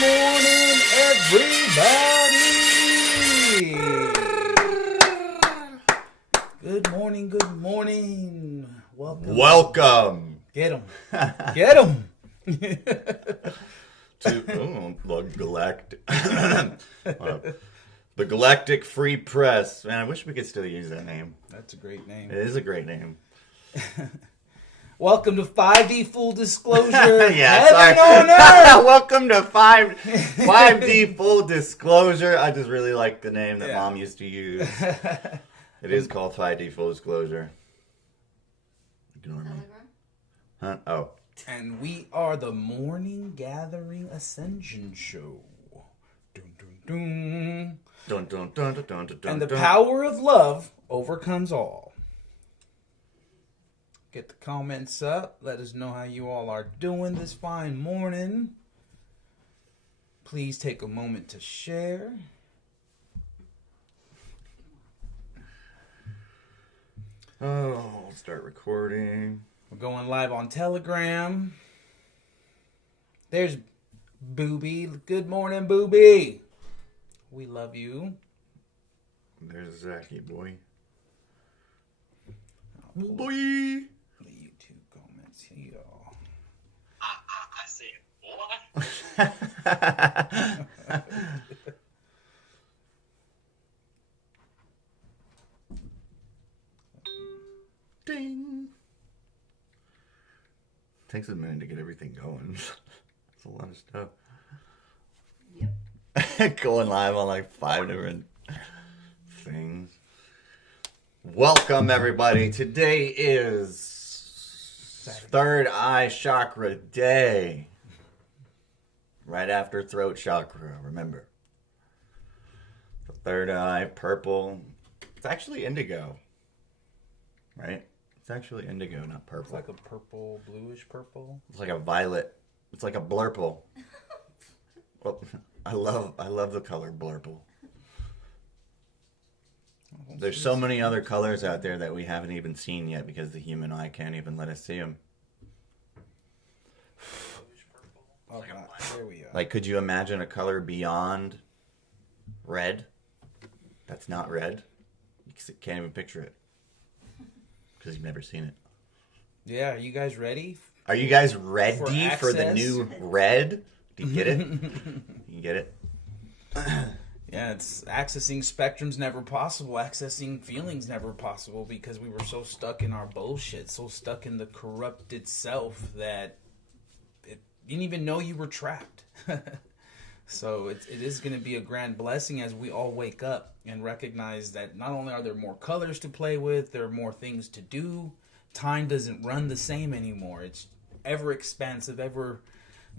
morning, everybody. Good morning, good morning. Welcome. Get him. Get him. To the Galactic Free Press. Man, I wish we could still use that name. That's a great name. It is a great name. Welcome to 5D Full Disclosure. Yeah, Heaven sorry. on earth. Welcome to 5D Full Disclosure. I just really like the name that Mom used to use. It is called 5D Full Disclosure. Ignore me. Huh? Oh. And we are the Morning Gathering Ascension Show. Dun, dun, dun. Dun, dun, dun, dun, dun, dun, And the dun. power of love overcomes all. Get the comments up. Let us know how you all are doing this fine morning. Please take a moment to share. Oh, I'll start recording. We're going live on Telegram. There's Booby. Good morning, Booby. We love you. There's Zachy, boy. Boy. The YouTube comments here. I said, boy. Ding. Takes a minute to get everything going. That's a lot of stuff. Yep. Going live on like 5 different things. Welcome, everybody. Today is Third Eye Chakra Day. Right after Throat Chakra, remember. The third eye, purple. It's actually indigo. Right? It's actually indigo, not purple. It's like a purple, bluish purple. It's like a violet. It's like a blurple. Well, I love the color blurple. There's so many other colors out there that we haven't even seen yet because the human eye can't even let us see them. Oh, there we are. Like, could you imagine a color beyond red? That's not red. You can't even picture it because you've never seen it. Yeah, are you guys ready? Are you guys ready for the access? new red? Do you get it? You get it? Yeah, it's accessing spectrum's never possible. Accessing feelings never possible because we were so stuck in our bullshit, so stuck in the corrupted self that you didn't even know you were trapped. So it is going to be a grand blessing as we all wake up and recognize that not only are there more colors to play with, there are more things to do. Time doesn't run the same anymore. It's ever expansive, ever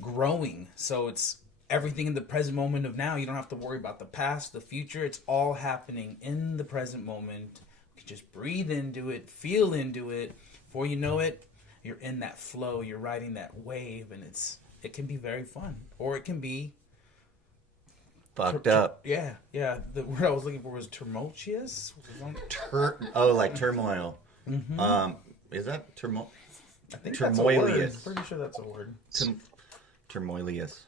growing. So it's everything in the present moment of now. You don't have to worry about the past, the future. It's all happening in the present moment. You can just breathe into it, feel into it. Before you know it, you're in that flow. You're riding that wave, and it can be very fun, or it can be Fucked up. Yeah. The word I was looking for was tumultuous. Like turmoil. Mm-hmm. Is that turmoil? I think that's a word. Turmoilious. Pretty sure that's a word. Turmoilious.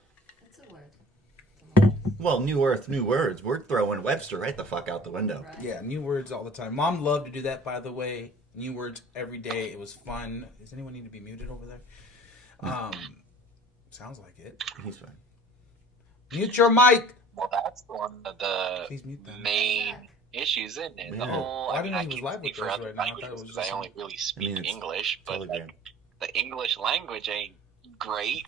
It's a word. Well, new earth, new words. We're throwing Webster right the fuck out the window. Right. Yeah, new words all the time. Mom loved to do that, by the way. New words every day. It was fun. Does anyone need to be muted over there? Sounds like it. He's fine. Mute your mic. Well, that's one of the Please mute them. main issues, isn't it? The Yeah. whole. I didn't know he was can't live speak with for us other right now. I thought it languages was 'cause I just- only really speak it's English, but totally good. the English language ain't great.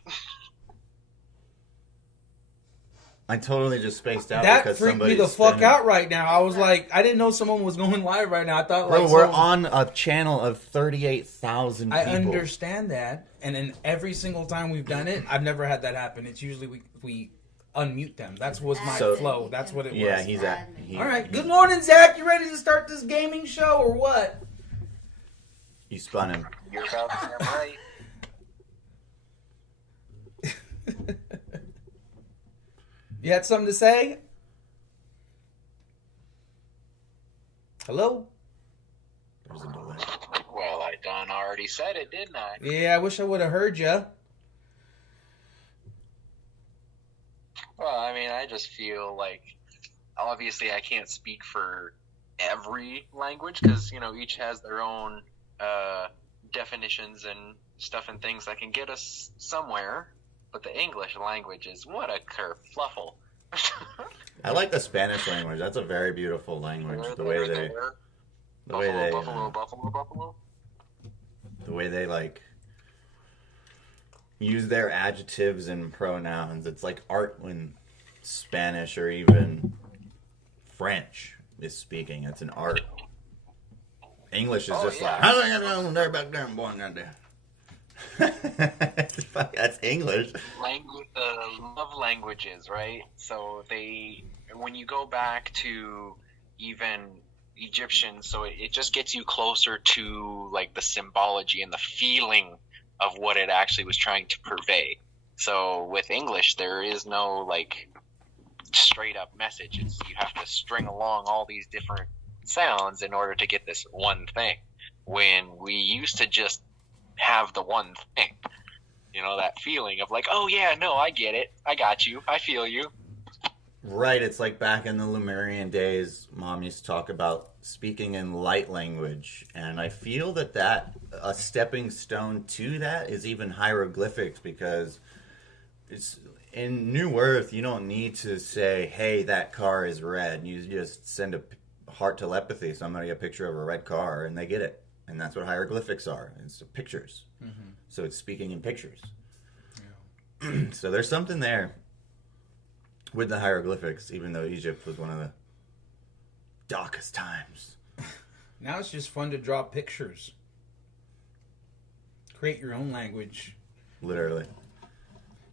I totally just spaced out That because freaked me somebody's the fuck spinning. out right now. I was like, I didn't know someone was going live right now. I thought Bro, like we're someone- on a channel of 38,000 people. I understand that, and in every single time we've done it, I've never had that happen. It's usually we unmute them. That was my So- flow. That's what it Yeah, was. he's at. All right. Good morning, Zach. You ready to start this gaming show or what? You spun him. You're about damn right. You had something to say? Hello? There's a delay. Well, I done already said it, didn't I? Yeah, I wish I would have heard you. I just feel like, obviously I can't speak for every language because, you know, each has their own definitions and stuff and things that can get us somewhere. But the English language is what a kerfluffle. I like the Spanish language. That's a very beautiful language. The way they Buffalo. the way they like use their adjectives and pronouns. It's like art when Spanish or even French is speaking. It's an art. English is just like, how's I gonna there back there and boy out there. That's English. Love languages, right? So when you go back to even Egyptian, so it just gets you closer to like the symbology and the feeling of what it actually was trying to purvey. So with English, there is no like straight up message. You have to string along all these different sounds in order to get this one thing. When we used to just have the one thing, you know, that feeling of like, oh yeah, no, I get it, I got you, I feel you. Right, it's like back in the Lemurian days, Mom used to talk about speaking in light language, and I feel that a stepping stone to that is even hieroglyphics, because it's in New Earth, you don't need to say, hey, that car is red. You just send a heart telepathy, somebody a picture of a red car, and they get it. And that's what hieroglyphics are. It's pictures. Mm-hmm. So it's speaking in pictures. Yeah. So there's something there with the hieroglyphics, even though Egypt was one of the darkest times. Now it's just fun to draw pictures. Create your own language. Literally.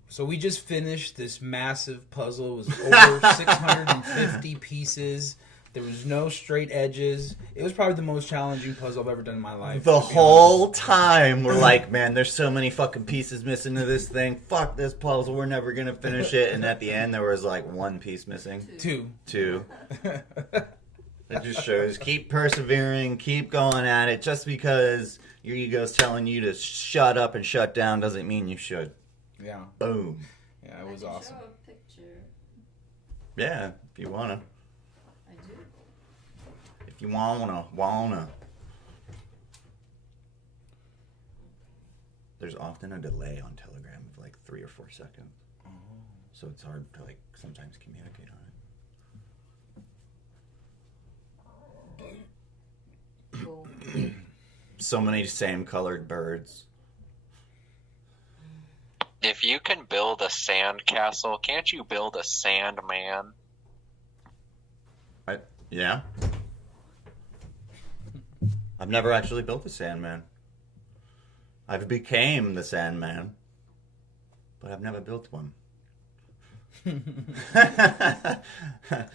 So we just finished this massive puzzle. It was over 650 pieces. There was no straight edges. It was probably the most challenging puzzle I've ever done in my life. The whole time we're like, man, there's so many fucking pieces missing to this thing. Fuck this puzzle. We're never going to finish it. And at the end, there was like one piece missing. Two. It just shows, keep persevering, keep going at it. Just because your ego's telling you to shut up and shut down doesn't mean you should. Yeah. Boom. Yeah, it was awesome. Show a picture. Yeah, if you want to. I do. If you wanna. There's often a delay on Telegram of like 3 or 4 seconds. Oh. So it's hard to like sometimes communicate on it. Cool. So many same colored birds. If you can build a sand castle, can't you build a sand man? Yeah. I've never actually built a Sandman. I've became the Sandman, but I've never built one.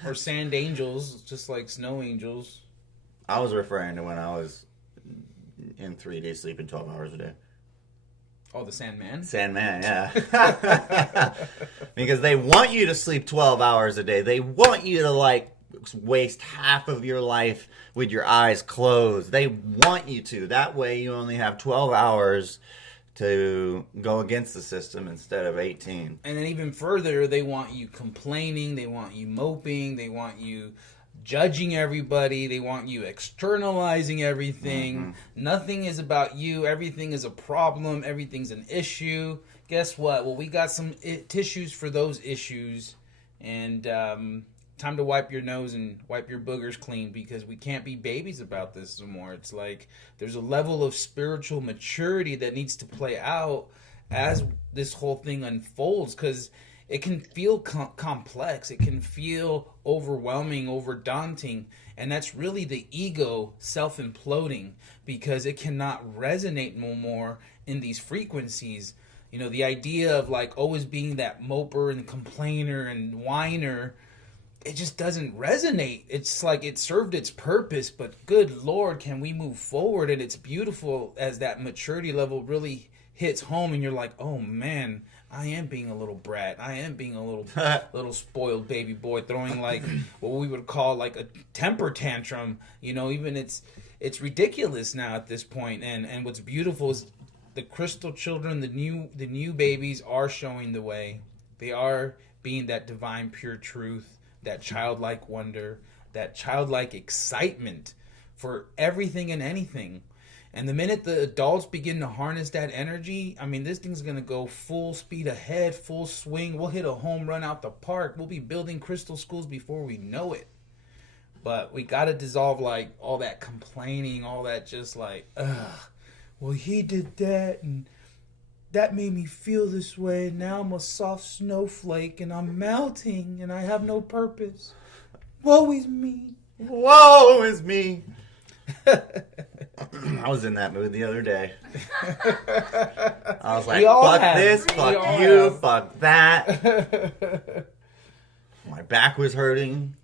Or sand angels, just like snow angels. I was referring to when I was in 3D sleeping 12 hours a day. Oh, the Sandman? Sandman, yeah. Because they want you to sleep 12 hours a day. They want you to, like, waste half of your life with your eyes closed. They want you to. That way you only have 12 hours to go against the system instead of 18. And then even further, they want you complaining. They want you moping. They want you judging everybody. They want you externalizing everything. Mm-hmm. Nothing is about you. Everything is a problem. Everything's an issue. Guess what? Well, we got some tissues for those issues. And time to wipe your nose and wipe your boogers clean, because we can't be babies about this anymore. It's like there's a level of spiritual maturity that needs to play out as this whole thing unfolds, because it can feel complex. It can feel overwhelming, over daunting. And that's really the ego self-imploding, because it cannot resonate no more in these frequencies. You know, the idea of like always being that moper and complainer and whiner, it just doesn't resonate. It's like it served its purpose, but good Lord, can we move forward? And it's beautiful as that maturity level really hits home and you're like, oh man, I am being a little brat. I am being a little spoiled baby boy, throwing like what we would call like a temper tantrum. You know, even it's ridiculous now at this point. And what's beautiful is the crystal children, the new babies are showing the way. They are being that divine pure truth, that childlike wonder, that childlike excitement for everything and anything. And the minute the adults begin to harness that energy, I mean, this thing's going to go full speed ahead, full swing. We'll hit a home run out the park. We'll be building crystal schools before we know it. But we got to dissolve, like, all that complaining, all that just like, well, he did that, and that made me feel this way. And now I'm a soft snowflake, and I'm melting, and I have no purpose. Woe is me. Woe is me. I was in that mood the other day. I was like, fuck this, fuck you, fuck that. My back was hurting.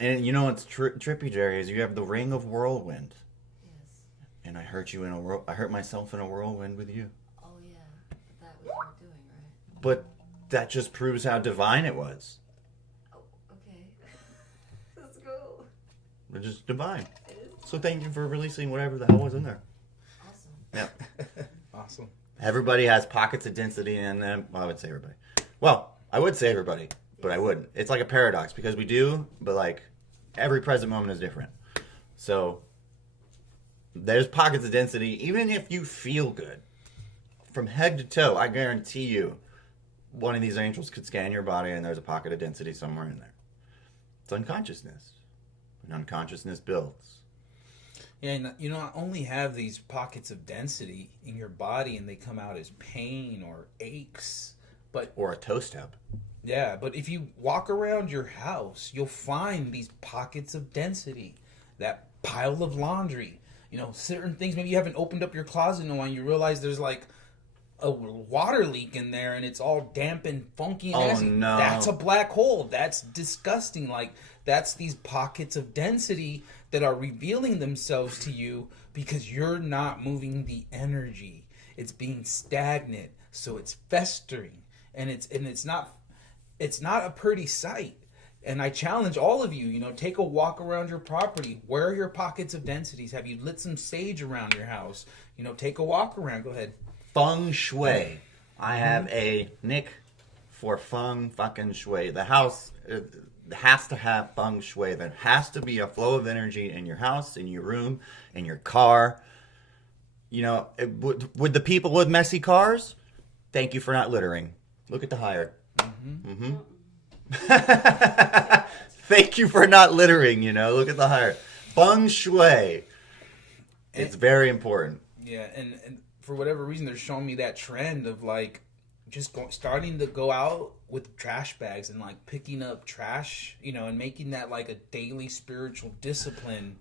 And you know what's trippy, Jerry, is you have the ring of whirlwind. Yes. And I hurt myself in a whirlwind with you. Oh yeah, but that was what we're doing, right? But that just proves how divine it was. Oh, okay. Let's go. It's just divine. It is So thank you for releasing whatever the hell was in there. awesome. Yeah. Awesome. Everybody has pockets of density in them. Well, I would say everybody. Well, I would say everybody, but I wouldn't. It's like a paradox because we do, but like every present moment is different. So there's pockets of density. Even if you feel good from head to toe, I guarantee you one of these angels could scan your body and there's a pocket of density somewhere in there. It's unconsciousness. And unconsciousness builds. Yeah, and you not only have these pockets of density in your body and they come out as pain or aches, but Or a toe step. yeah, but if you walk around your house, you'll find these pockets of density, that pile of laundry, you know, certain things. Maybe you haven't opened up your closet in a while and you realize there's like a water leak in there and it's all damp and funky and nasty. No. That's a black hole. That's disgusting. Like, that's these pockets of density that are revealing themselves to you because you're not moving the energy. It's being stagnant, so it's festering, and it's not a pretty sight. And I challenge all of you, you know, take a walk around your property. Where are your pockets of densities? Have you lit some sage around your house? You know, take a walk around. Go ahead. Feng Shui. I have a nick for feng fucking shui. The house has to have feng shui. There has to be a flow of energy in your house, in your room, in your car. You know, with the people with messy cars, thank you for not littering. Look at the hire. Mm-hmm. Thank you for not littering, you know. Look at the hire. Feng Shui. It's very important. Yeah, and for whatever reason, they're showing me that trend of like just starting to go out with trash bags and like picking up trash, you know, and making that like a daily spiritual discipline.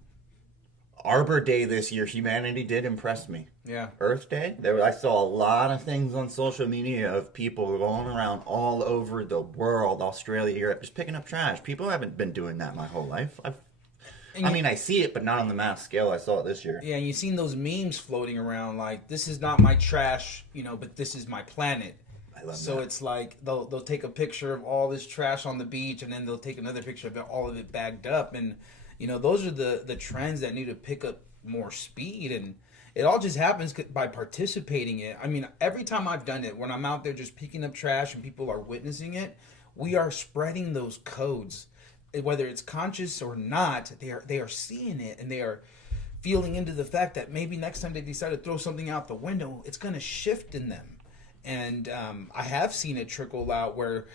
Arbor Day this year, humanity did impress me. Yeah. Earth Day, I saw a lot of things on social media of people going around all over the world, Australia, Europe, just picking up trash. People haven't been doing that my whole life. I see it, but not on the mass scale. I saw it this year. Yeah, and you've seen those memes floating around like, this is not my trash, you know, but this is my planet. I love So that. it's like they'll take a picture of all this trash on the beach, and then they'll take another picture of all of it bagged up. And, you know, those are the trends that need to pick up more speed. And it all just happens by participating in it. I mean, every time I've done it, when I'm out there just picking up trash and people are witnessing it, we are spreading those codes. Whether it's conscious or not, they are seeing it, and they are feeling into the fact that maybe next time they decide to throw something out the window, it's going to shift in them. And I have seen it trickle out where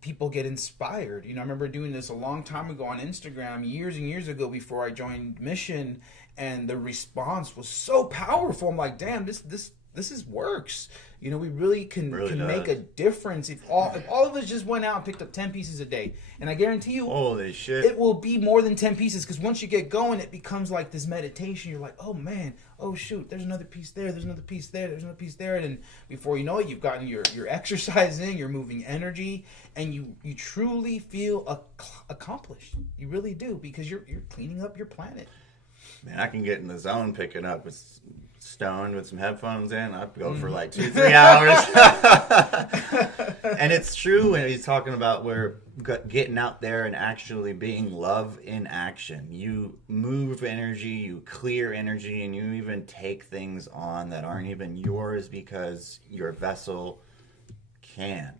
people get inspired. You know, I remember doing this a long time ago on Instagram, years and years ago before I joined Mission, and the response was so powerful. I'm like, damn, this works. You know, we really can make a difference if all of us just went out and picked up 10 pieces a day. And I guarantee you, holy shit, it will be more than 10 pieces, because once you get going, it becomes like this meditation. You're like, oh man, oh shoot, there's another piece there, there's another piece there, there's another piece there. And before you know it, you've gotten your exercise in, you're moving energy, and you truly feel accomplished. You really do, because you're cleaning up your planet. Man, I can get in the zone picking up with Stone with some headphones in. I'd go for like 2-3 hours. And it's true when he's talking about where getting out there and actually being love in action. You move energy, you clear energy, and you even take things on that aren't even yours because your vessel can.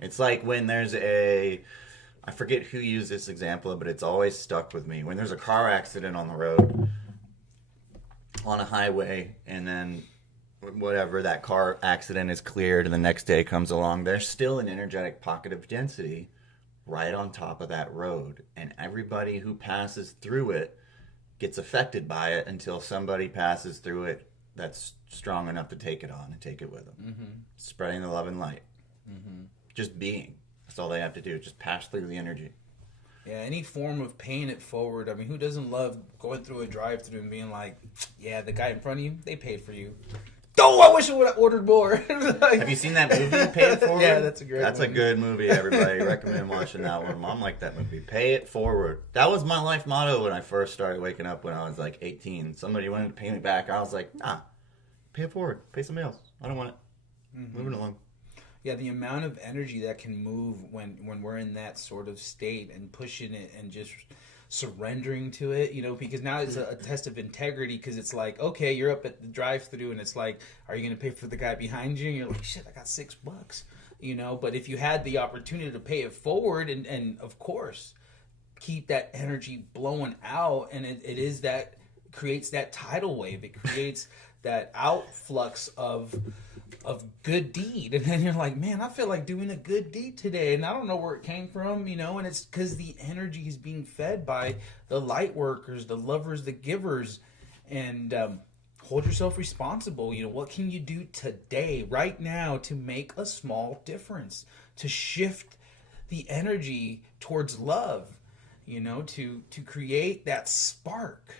It's like when there's I forget who used this example, but it's always stuck with me. When there's a car accident on the road, on a highway, and then whatever, that car accident is cleared and the next day comes along, there's still an energetic pocket of density right on top of that road. And everybody who passes through it gets affected by it until somebody passes through it that's strong enough to take it on and take it with them. Mm-hmm. Spreading the love and light. Mm-hmm. Just being. That's all they have to do. Just pass through the energy. Yeah, any form of paying it forward. I mean, who doesn't love going through a drive-thru and being like, yeah, the guy in front of you, they paid for you. Oh, I wish I would have ordered more. Like, have you seen that movie, Pay It Forward? Yeah, that's a great That's one. a good movie, everybody. Recommend watching that one. Mom liked that movie. Pay It Forward. That was my life motto when I first started waking up when I was like 18. Somebody wanted to pay me back. I was like, nah, pay it forward. Pay somebody else. I don't want it. Mm-hmm. Moving along. Yeah, the amount of energy that can move when we're in that sort of state and pushing it and just surrendering to it, you know, because now it's a test of integrity, because it's like, okay, you're up at the drive-thru and it's like, are you going to pay for the guy behind you? And you're like, shit, I got $6, you know. But if you had the opportunity to pay it forward and of course keep that energy blowing out, and it is that creates that tidal wave, it creates that outflux of good deed, and then you're like, man, I feel like doing a good deed today, and I don't know where it came from, you know. And it's because the energy is being fed by the light workers, the lovers, the givers. And hold yourself responsible. You know, what can you do today, right now, to make a small difference, to shift the energy towards love, you know, to create that spark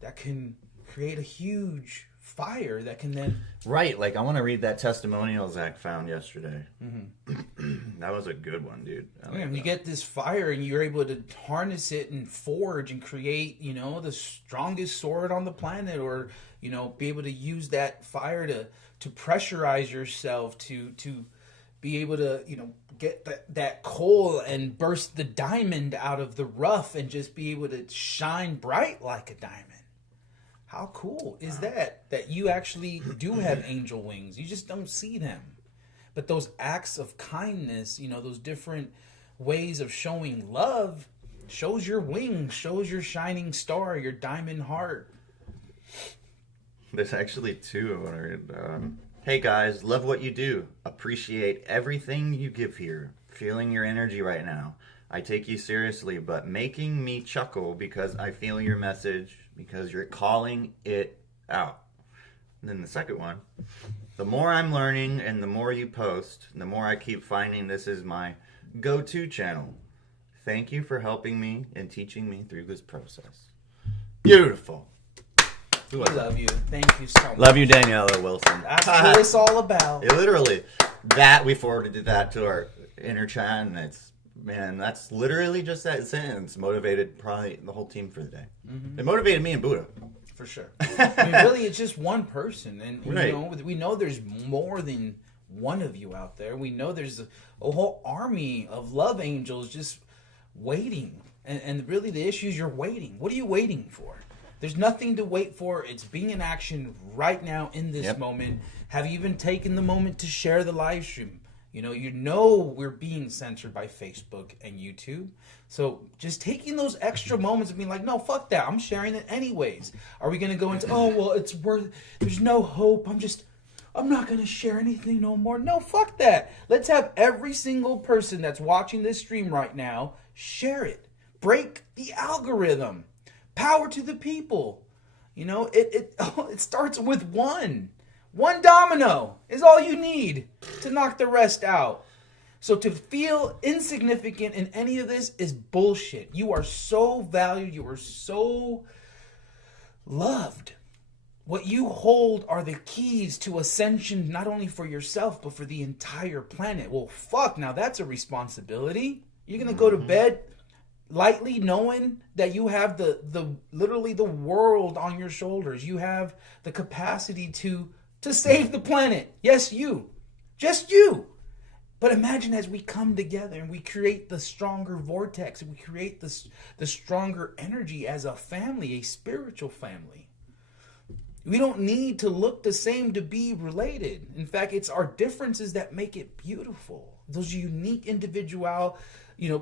that can create a huge fire that can then... Right, like I want to read that testimonial Zach found yesterday. Mm-hmm. That was a good one, dude. You get this fire and you're able to harness it and forge and create, you know, the strongest sword on the planet, or, you know, be able to use that fire to pressurize yourself, to be able to, you know, get that coal and burst the diamond out of the rough and just be able to shine bright like a diamond. How cool is that you actually do have angel wings? You just don't see them. But those acts of kindness, you know, those different ways of showing love, shows your wings, shows your shining star, your diamond heart. There's actually two I want to read. Hey guys, love what you do. Appreciate everything you give here. Feeling your energy right now. I take you seriously, but making me chuckle because I feel your message, because you're calling it out. And then the second one, the more I'm learning and the more you post, the more I keep finding this is my go-to channel. Thank you for helping me and teaching me through this process. Beautiful. We love you. Thank you so much. Love you, Daniela Wilson. That's what it's all about. It literally, that we forwarded that to our inner chat, and it's, man, that's literally just that sentence motivated probably the whole team for the day. Mm-hmm. It motivated me and Buddha. For sure. I mean, really, it's just one person. And, right. You know, we know there's more than one of you out there. We know there's a whole army of love angels just waiting. And really, the issue is you're waiting. What are you waiting for? There's nothing to wait for. It's being in action right now in this moment. Have you even taken the moment to share the live stream? You know we're being censored by Facebook and YouTube. So just taking those extra moments and being like, no, fuck that. I'm sharing it anyways. Are we going to go into, oh, well, it's worth, there's no hope. I'm not going to share anything no more. No, fuck that. Let's have every single person that's watching this stream right now share it. Break the algorithm. Power to the people. You know, it starts with one. One domino is all you need to knock the rest out. So to feel insignificant in any of this is bullshit. You are so valued. You are so loved. What you hold are the keys to ascension, not only for yourself, but for the entire planet. Well, fuck, now that's a responsibility. You're going to go to bed lightly knowing that you have the literally the world on your shoulders. You have the capacity to save the planet. Yes, you. Just you. But imagine as we come together and we create the stronger vortex, and we create the stronger energy as a family, a spiritual family. We don't need to look the same to be related. In fact, it's our differences that make it beautiful. those unique individual,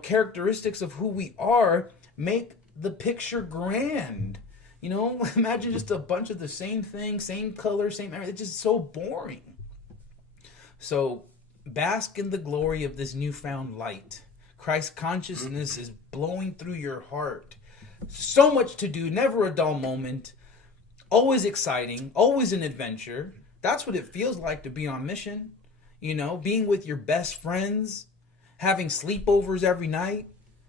characteristics of who we are make the picture grand. Imagine just a bunch of the same thing, same color, same everything. It's just so boring. So bask in the glory of this newfound light. Christ consciousness is blowing through your heart. So much to do, never a dull moment. Always exciting, always an adventure. That's what it feels like to be on mission. Being with your best friends, having sleepovers every night,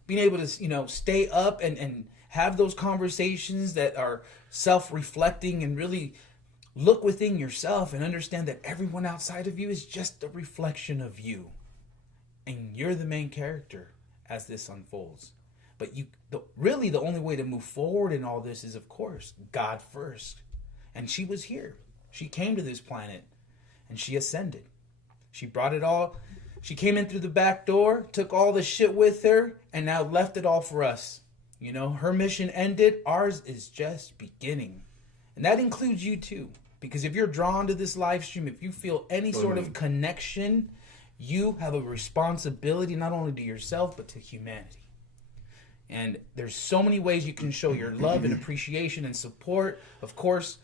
being able to, stay up and have those conversations that are self-reflecting and really look within yourself and understand that everyone outside of you is just a reflection of you. And you're the main character as this unfolds. But really the only way to move forward in all this is, of course, God first. And she was here. She came to this planet and she ascended. She brought it all. She came in through the back door, took all the shit with her, and now left it all for us. Her mission ended. Ours is just beginning. And that includes you too. Because if you're drawn to this live stream, if you feel any sort of connection, you have a responsibility not only to yourself, but to humanity. And there's so many ways you can show your love and appreciation and support. Of course,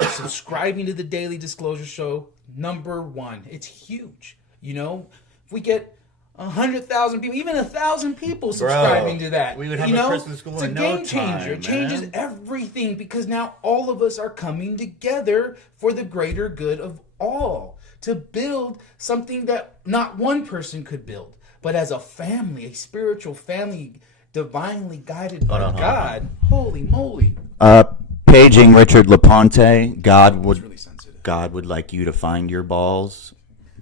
subscribing to the Daily Disclosure Show, #1. It's huge. If we get 100,000 people, even 1,000 people subscribing to that, we would have a Christmas school it's in a no game changer. time, It changes man. everything because now all of us are coming together for the greater good of all to build something that not one person could build, but as a family, a spiritual family, divinely guided by God. Holy moly! Paging Richard LaPonte. God It's really sensitive. God would like you to find your balls,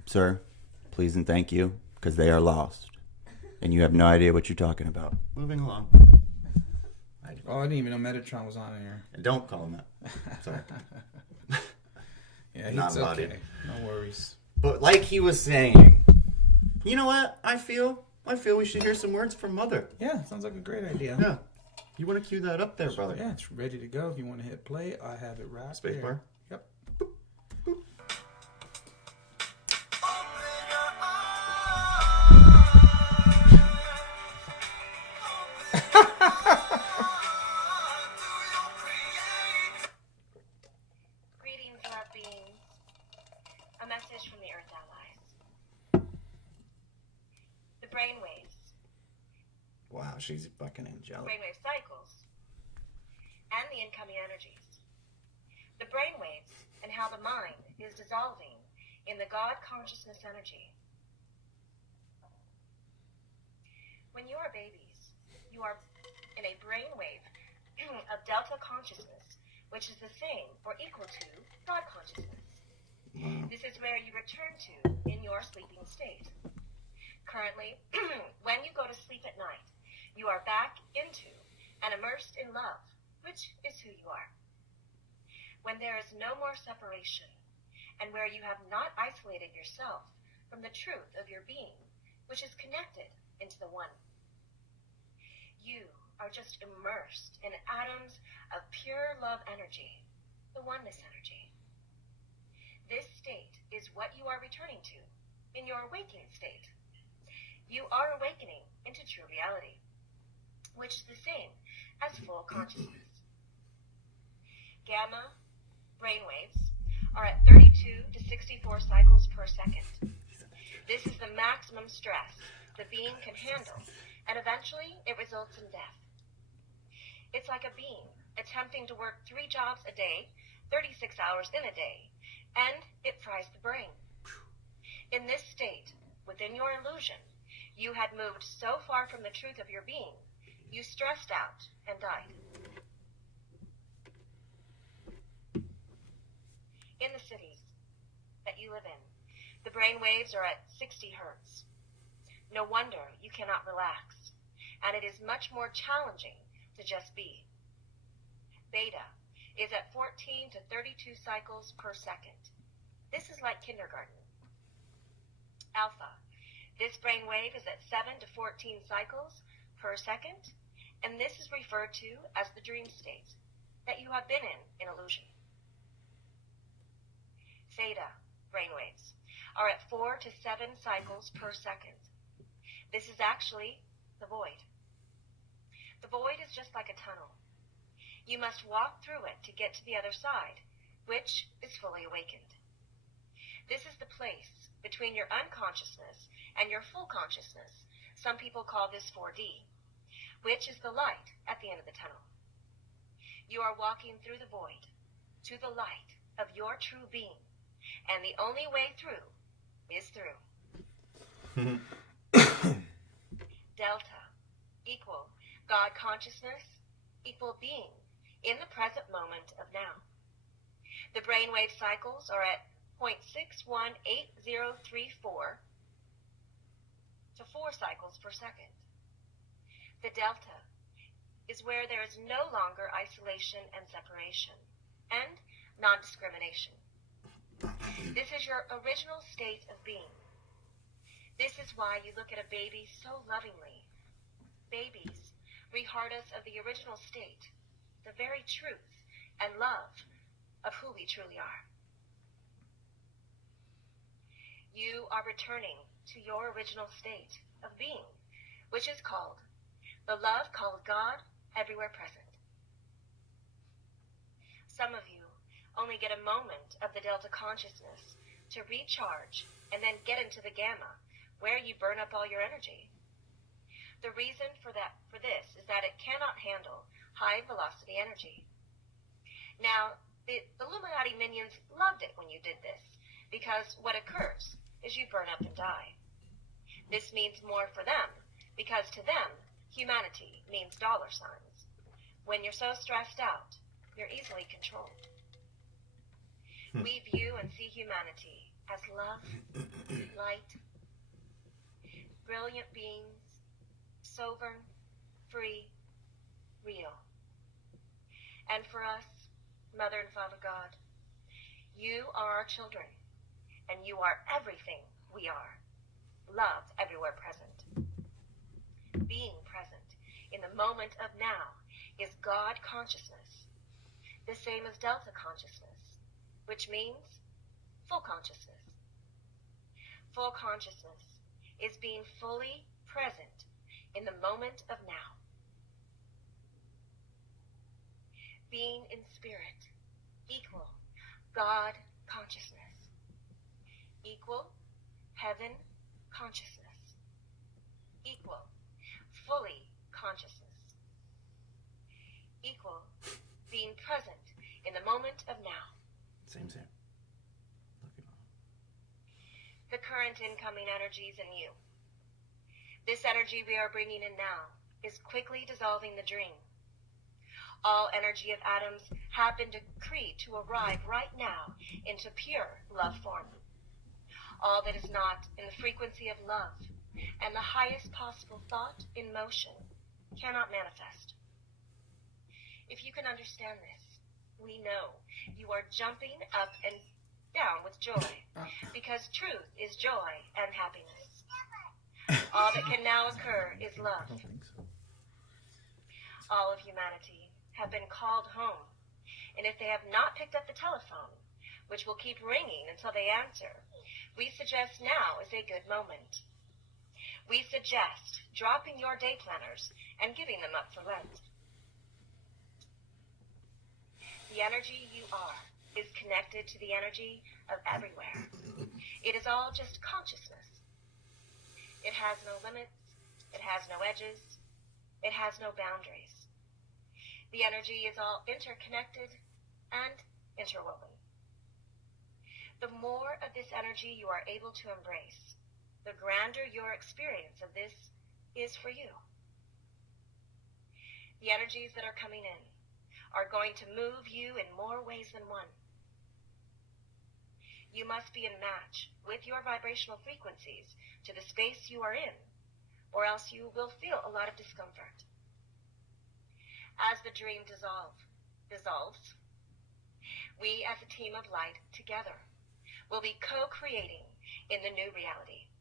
sir. Please and thank you, because they are lost, and you have no idea what you're talking about. Moving along. Oh, I didn't even know Metatron was on here. Don't call him that. Sorry. Yeah, he's Non-bodied. okay. No worries. But like he was saying, you know what? I feel we should hear some words from Mother. Yeah, sounds like a great idea. Yeah. You want to cue that up there, brother? Yeah, it's ready to go. If you want to hit play, I have it right Space there. bar? Yep. Greetings, love beings. A message from the Earth Allies. The brainwaves, Wow, she's fucking angelic. brainwave cycles, and the incoming energies. The brainwaves and how the mind is dissolving in the God consciousness energy. When you are babies, you are in a brainwave of delta consciousness, which is the same or equal to God consciousness. This is where you return to in your sleeping state. Currently, when you go to sleep at night, you are back into and immersed in love, which is who you are. When there is no more separation, and where you have not isolated yourself from the truth of your being, which is connected into the one. You are just immersed in atoms of pure love energy, the oneness energy. This state is what you are returning to in your awakening state. You are awakening into true reality, which is the same as full consciousness. Gamma brainwaves are at 32 to 64 cycles per second. This is the maximum stress the being can handle, and eventually it results in death. It's like a being attempting to work 3 jobs a day, 36 hours in a day, and it fries the brain. In this state, within your illusion, you had moved so far from the truth of your being, you stressed out and died. In the cities that you live in, the brain waves are at 60 hertz. No wonder you cannot relax, and it is much more challenging to just be. Beta is at 14 to 32 cycles per second. This is like kindergarten. Alpha, this brain wave is at 7 to 14 cycles per second, and this is referred to as the dream state that you have been in illusion. Theta brainwaves are at 4 to 7 cycles per second. This is actually the void. The void is just like a tunnel. You must walk through it to get to the other side, which is fully awakened. This is the place between your unconsciousness and your full consciousness. Some people call this 4D, which is the light at the end of the tunnel. You are walking through the void to the light of your true being, and the only way through is through. Delta equal God consciousness equal being in the present moment of now. The brainwave cycles are at 0.618034 to 4 cycles per second. The delta is where there is no longer isolation and separation, and non-discrimination. This is your original state of being. This is why you look at a baby so lovingly. Babies re-heart us of the original state, the very truth and love of who we truly are. You are returning to your original state of being, which is called the love called God everywhere present. Some of you only get a moment of the delta consciousness to recharge and then get into the gamma, where you burn up all your energy. The reason for this is that it cannot handle high velocity energy. Now, the Illuminati minions loved it when you did this, because what occurs is you burn up and die. This means more for them, because to them, humanity means dollar signs. When you're so stressed out, you're easily controlled. We view and see humanity as love, light, brilliant beings, sovereign, free, real. And for us, Mother and Father God, you are our children, and you are everything we are. Love everywhere present. Being present in the moment of now is God consciousness, the same as Delta consciousness, which means full consciousness. Full consciousness is being fully present in the moment of now. Being in spirit equal God consciousness equal heaven consciousness equal fully consciousness equal being present in the moment of now. Same. The current incoming energies in you. This energy we are bringing in now is quickly dissolving the dream. All energy of atoms have been decreed to arrive right now into pure love form. All that is not in the frequency of love and the highest possible thought in motion cannot manifest. If you can understand this, we know you are jumping up and down with joy, because truth is joy and happiness. All that can now occur is love. All of humanity have been called home, and if they have not picked up the telephone, which will keep ringing until they answer, we suggest now is a good moment. We suggest dropping your day planners and giving them up for Lent. The energy you are is connected to the energy of everywhere. It is all just consciousness. It has no limits. It has no edges. It has no boundaries. The energy is all interconnected and interwoven. The more of this energy you are able to embrace, the grander your experience of this is for you. The energies that are coming in are going to move you in more ways than one. You must be in match with your vibrational frequencies to the space you are in, or else you will feel a lot of discomfort. As the dream dissolves, we as a team of light together will be co-creating in the new reality.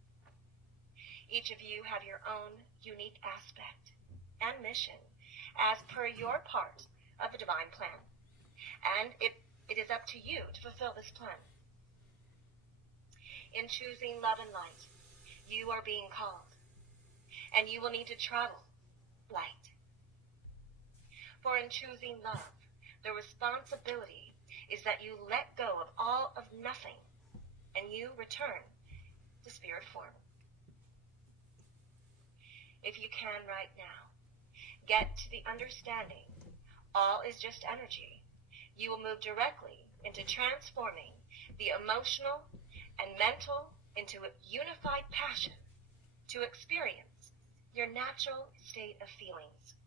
Each of you have your own unique aspect and mission as per your part of the divine plan, and it is up to you to fulfill this plan. In choosing love and light, you are being called. And you will need to travel light. For in choosing love, the responsibility is that you let go of all of nothing and you return to spirit form. If you can right now, get to the understanding all is just energy. You will move directly into transforming the emotional and mental into a unified passion to experience your natural state of feelings.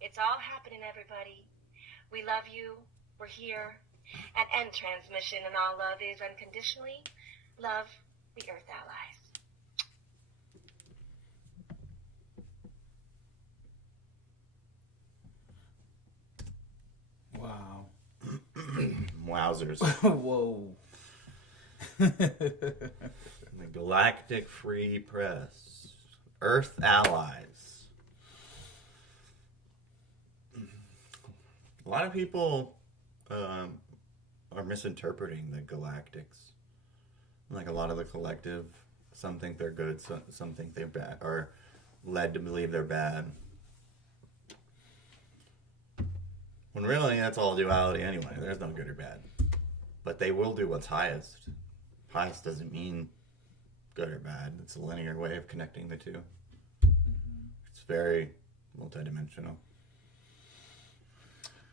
It's all happening, everybody. We love you. We're here. And end transmission and all love is unconditionally. Love the Earth Allies. Wow. Wowzers. Whoa. The Galactic Free Press. Earth Allies. A lot of people are misinterpreting the Galactics. Like a lot of the collective, some think they're good, some think they're bad, or led to believe they're bad. When really, that's all duality anyway. There's no good or bad. But they will do what's highest. Highest doesn't mean good or bad. It's a linear way of connecting the two. Mm-hmm. It's very multidimensional.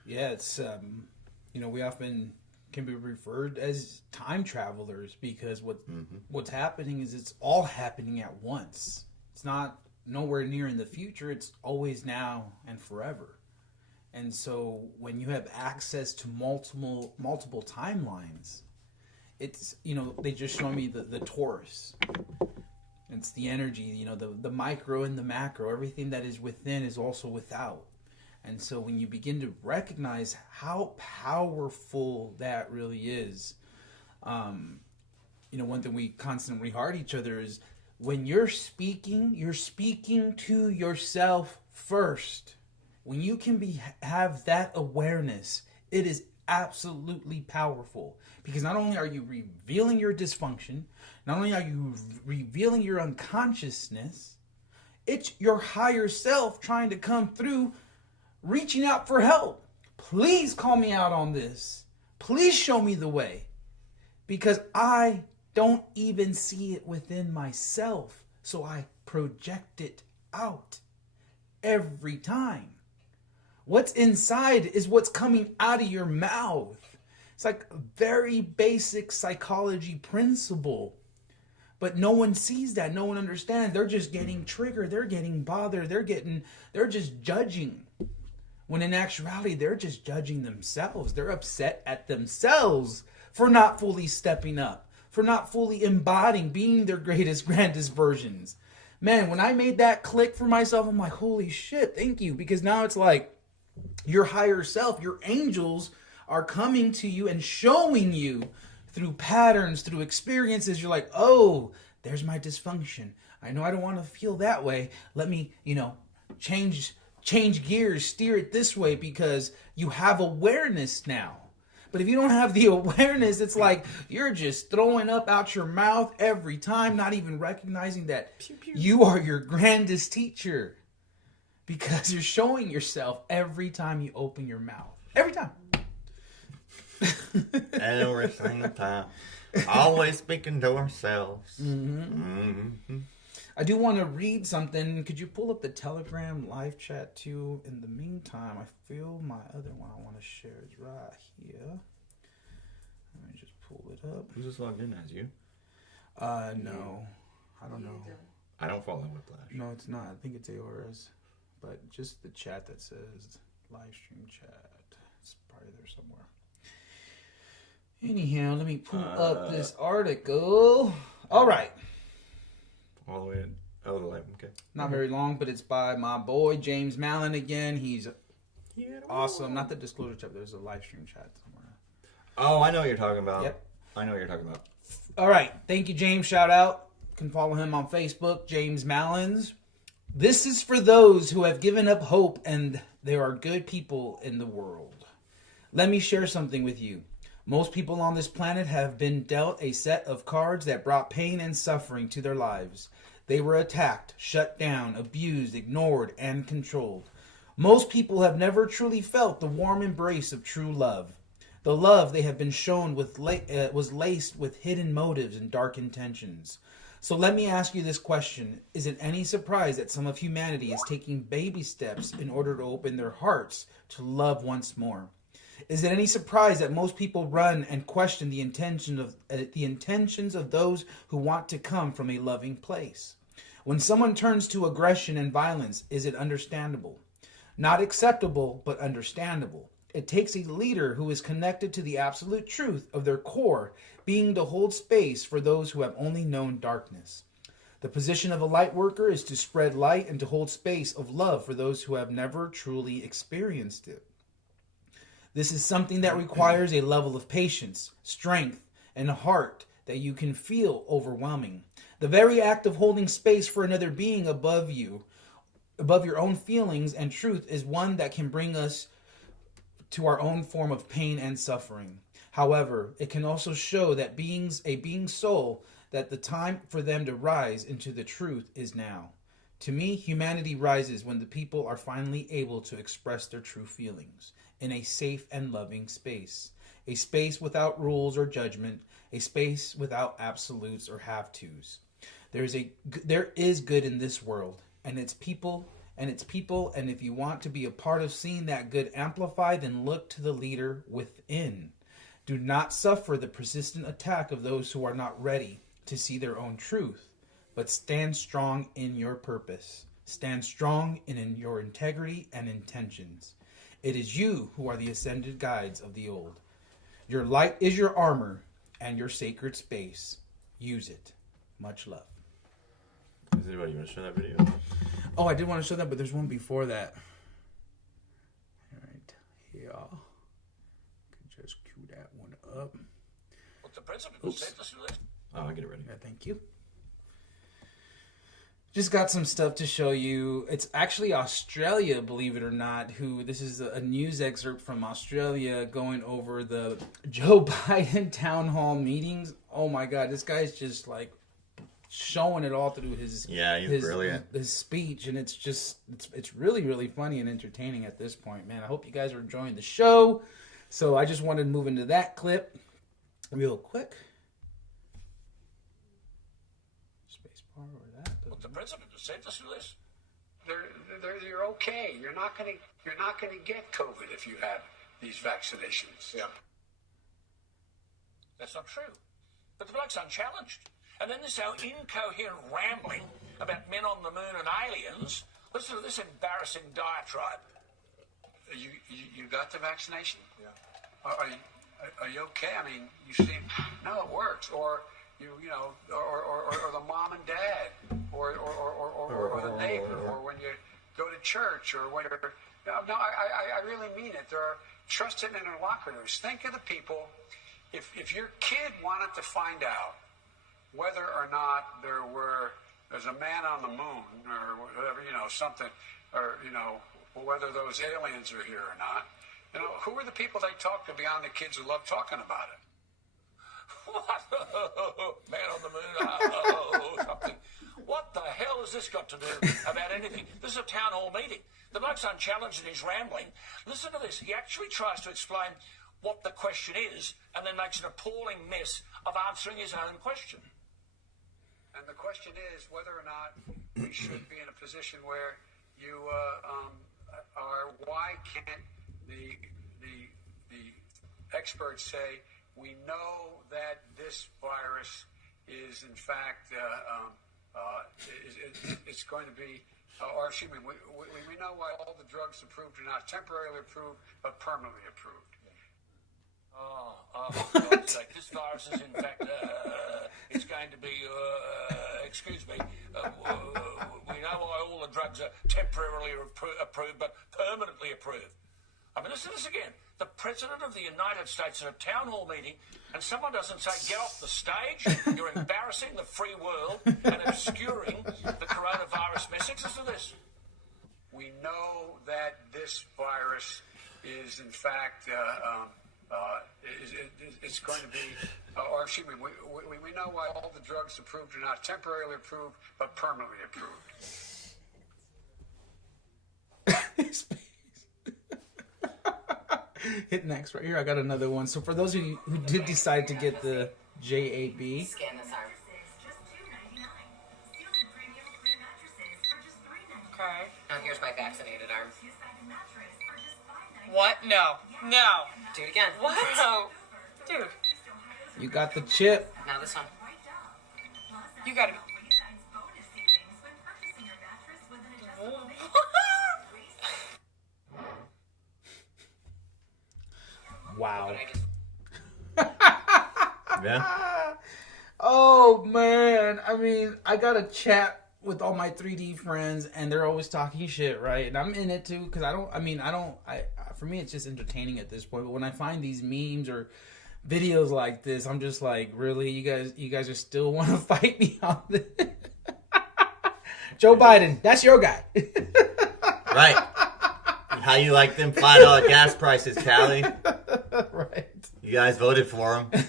Yeah, it's, we often can be referred as time travelers because what's happening is it's all happening at once. It's not nowhere near in the future. It's always now and forever. And so when you have access to multiple timelines, it's, they just show me the torus. It's the energy, the micro and the macro. Everything that is within is also without. And so when you begin to recognize how powerful that really is, one thing we constantly heart each other is when you're speaking to yourself first. When you can have that awareness, it is absolutely powerful. Because not only are you revealing your dysfunction, not only are you revealing your unconsciousness, it's your higher self trying to come through, reaching out for help. Please call me out on this. Please show me the way. Because I don't even see it within myself. So I project it out every time. What's inside is what's coming out of your mouth. It's like a very basic psychology principle. But no one sees that. No one understands. They're just getting triggered. They're getting bothered. They're just judging. When in actuality, they're just judging themselves. They're upset at themselves for not fully stepping up, for not fully embodying, being their greatest, grandest versions. Man, when I made that click for myself, I'm like, holy shit, thank you. Because now it's like your higher self, your angels are coming to you and showing you through patterns, through experiences. You're like, oh, there's my dysfunction. I know I don't want to feel that way. Let me, change gears, steer it this way because you have awareness now. But if you don't have the awareness, it's like you're just throwing up out your mouth every time, not even recognizing that you are your grandest teacher. Because you're showing yourself every time you open your mouth. Every time. Every single time. Always speaking to ourselves. Mm-hmm. Mm-hmm. I do want to read something. Could you pull up the Telegram live chat too? In the meantime, I feel my other one I want to share is right here. Let me just pull it up. Who's this logged in as you? No. I don't know. I don't follow Whiplash. No, it's not. I think it's AORS. But just the chat that says live stream chat. It's probably there somewhere. Anyhow, let me pull up this article. All right. All the way in. Oh, the light. Okay. Not very long, but it's by my boy James Mallon again. He's awesome. Not the disclosure chat. There's a live stream chat somewhere. Oh, I know what you're talking about. Yep. I know what you're talking about. All right. Thank you, James. Shout out. You can follow him on Facebook, James Mallons. This is for those who have given up hope and there are good people in the world. Let me share something with you. Most people on this planet have been dealt a set of cards that brought pain and suffering to their lives. They were attacked, shut down, abused, ignored, and controlled. Most people have never truly felt the warm embrace of true love. The love they have been shown was laced with hidden motives and dark intentions. So let me ask you this question. Is it any surprise that some of humanity is taking baby steps in order to open their hearts to love once more? Is it any surprise that most people run and question the intentions of those who want to come from a loving place? When someone turns to aggression and violence, is it understandable? Not acceptable, but understandable. It takes a leader who is connected to the absolute truth of their core, being to hold space for those who have only known darkness. The position of a light worker is to spread light and to hold space of love for those who have never truly experienced it. This is something that requires a level of patience, strength, and heart that you can feel overwhelming. The very act of holding space for another being above you, above your own feelings and truth, is one that can bring us to our own form of pain and suffering. However, it can also show that a being soul, that the time for them to rise into the truth is now. To me, humanity rises when the people are finally able to express their true feelings in a safe and loving space. A space without rules or judgment, a space without absolutes or have-tos. There is good in this world, and its people, and if you want to be a part of seeing that good amplified, then look to the leader within. Do not suffer the persistent attack of those who are not ready to see their own truth, but stand strong in your purpose. Stand strong in your integrity and intentions. It is you who are the ascended guides of the old. Your light is your armor and your sacred space. Use it. Much love. Does anybody want to show that video? Oh, I did want to show that, but there's one before that. All right, here. Can just cue that one up. What the president said to this. Oh, I'll get it ready. Yeah, thank you. Just got some stuff to show you. It's actually Australia, believe it or not, this is a news excerpt from Australia going over the Joe Biden town hall meetings. Oh my God, this guy's just like showing it all through his brilliant. His speech, and it's really, really funny and entertaining at this point, man. I hope you guys are enjoying the show. So I just wanted to move into that clip real quick. Spacebar or that. What the president has said to this. You're okay. You're not gonna get COVID if you have these vaccinations. Yeah. That's not true. But the bloke's unchallenged. And then this incoherent rambling about men on the moon and aliens. Listen to this embarrassing diatribe. You got the vaccination? Yeah. Are you okay? I mean, you seem no, it works. Or or the mom and dad, or the neighbor, or when you go to church, or when you're. No, I really mean it. There are trusted interlocutors. Think of the people. If your kid wanted to find out whether or not there's a man on the moon or whatever, something, or whether those aliens are here or not, who are the people they talk to beyond the kids who love talking about it? What? Man on the moon, something. What the hell has this got to do about anything? This is a town hall meeting. The bloke's unchallenged and he's rambling. Listen to this. He actually tries to explain what the question is and then makes an appalling mess of answering his own question. And the question is whether or not we should be in a position where you why can't the experts say we know that this virus is in fact it's going to be or excuse me we know why all the drugs approved are not temporarily approved but permanently approved. For God's sake, this virus is in fact it's going to be excuse me we know why all the drugs are temporarily approved but permanently approved. I mean, listen to this again. The President of the United States at a town hall meeting, and someone doesn't say, get off the stage, you're embarrassing the free world and obscuring the coronavirus message. Listen to this. We know that this virus is, in fact, it's going to be, or excuse me, we know why all the drugs approved are not temporarily approved, but permanently approved. Hit next right here. I got another one. So for those of you who did decide to get the JAB, Scan this arm. Okay. Now here's my vaccinated arm. What? No. No. Do it again. What? Dude, you got the chip. Now this one. you gotta be. Wow. Yeah. Oh man, I mean, I got a chat with all my 3D friends, and they're always talking shit, right? And I'm in it too, because for me, it's just entertaining at this point. But when I find these memes or videos like this, I'm just like, really, you guys are still want to fight me on this? Joe Biden, that's your guy. Right. How you like them $5 gas prices, Callie? Right. You guys voted for them.